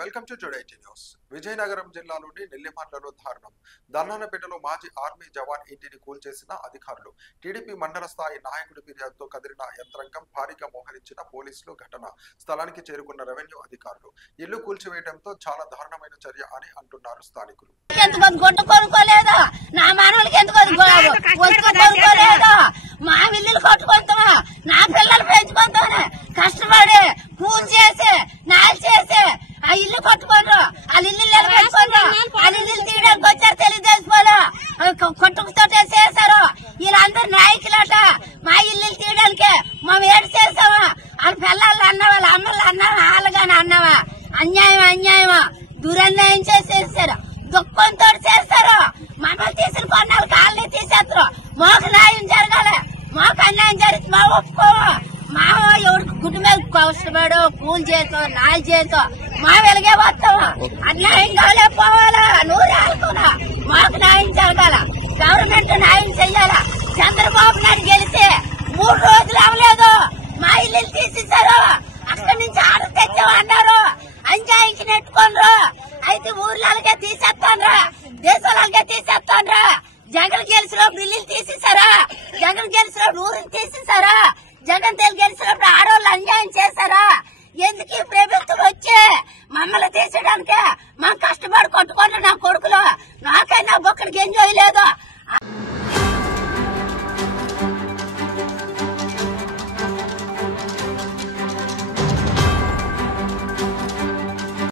Welcome to today news. Vizianagaram జిల్లాలోని నెల్లిమర్లలో దారుణం. దన్నానపేటలో మాజీ ఆర్మీ జవాన్ ఇంటిని కూల్చేసిన అధికారులు. టీడీపీ మండల స్థాయి నాయకుడి ఫిర్యాదుతో కదిలిన యంత్రాంగం భారీగా మోహరించిన పోలీసులు. ఘటన స్థలానికి చేరుకున్న రెవెన్యూ అధికారులు. ఇల్లు కూల్చివేయడంతో చాలా దారుణమైన చర్య అని అంటున్నారు స్థానికులు. కష్టపడి కూల్ చేసి నాలు చేసి ఆ ఇల్లు కొట్టుకోండ్రు, వాళ్ళ ఇల్లు వాళ్ళ ఇల్లు తీయడానికి వచ్చారు. తెలుగుదేశం కొట్టుకుతో చేశారు. వీళ్ళందరూ నాయకులట. మా ఇల్లు తీయడానికి మేము ఏడు చేసామా? వాళ్ళ పిల్లలు అన్నావా, వాళ్ళ అమ్మలు అన్నావా, వాళ్ళగానే అన్నావా? అన్యాయమా దురన్యాయం చేసేసారు. దుఃఖంతో చేస్తారు. మమ్మల్ని తీసిన కొన్నాళ్ళు కాళ్ళని తీసేస్తారు. మాకు న్యాయం జరగాలి. మాకు అన్యాయం జరిగి మా ఒప్పుకోము. మా ఎవరికి గుడ్డు మీద కష్టపడో కూల్ చేసో నాలు చేసో మా వెలిగే వస్తాము. అన్యాయం కాలే పోవాలా, నూరు ఆడుకున్నా. మాకు న్యాయం జరగాల. గవర్నమెంట్ న్యాయం చెయ్యాలా. చంద్రబాబు నాయుడు గెలిచి 3 రోజులు అవ్వలేదు. మా ఇల్లు తీసేశారు. అక్కడి నుంచి ఆర్డర్ తెచ్చామన్నారు. అంజాయికి నెట్టుకోండ్రు. అయితే ఊర్లకే తీసేస్తాన్రా, దేశాలకే తీసేస్తాన్రా. జగన్ గెలిచినప్పుడు ఇల్లు తీసేశారా? జగన్ గెలిచినప్పుడు ఊరిని తీసేశారా? జగన్ గెలిచినప్పుడు ఆడవాళ్ళు అన్యాయం చేశారా? ఎందుకు ఈ ప్రభుత్వం వచ్చి మమ్మల్ని తీసేయడానికి? మేము కష్టపడి కొట్టుకుంటున్నాం కొడుకులు. నాకైనా ఒక్కడికి ఎంజాయ్ లేదు.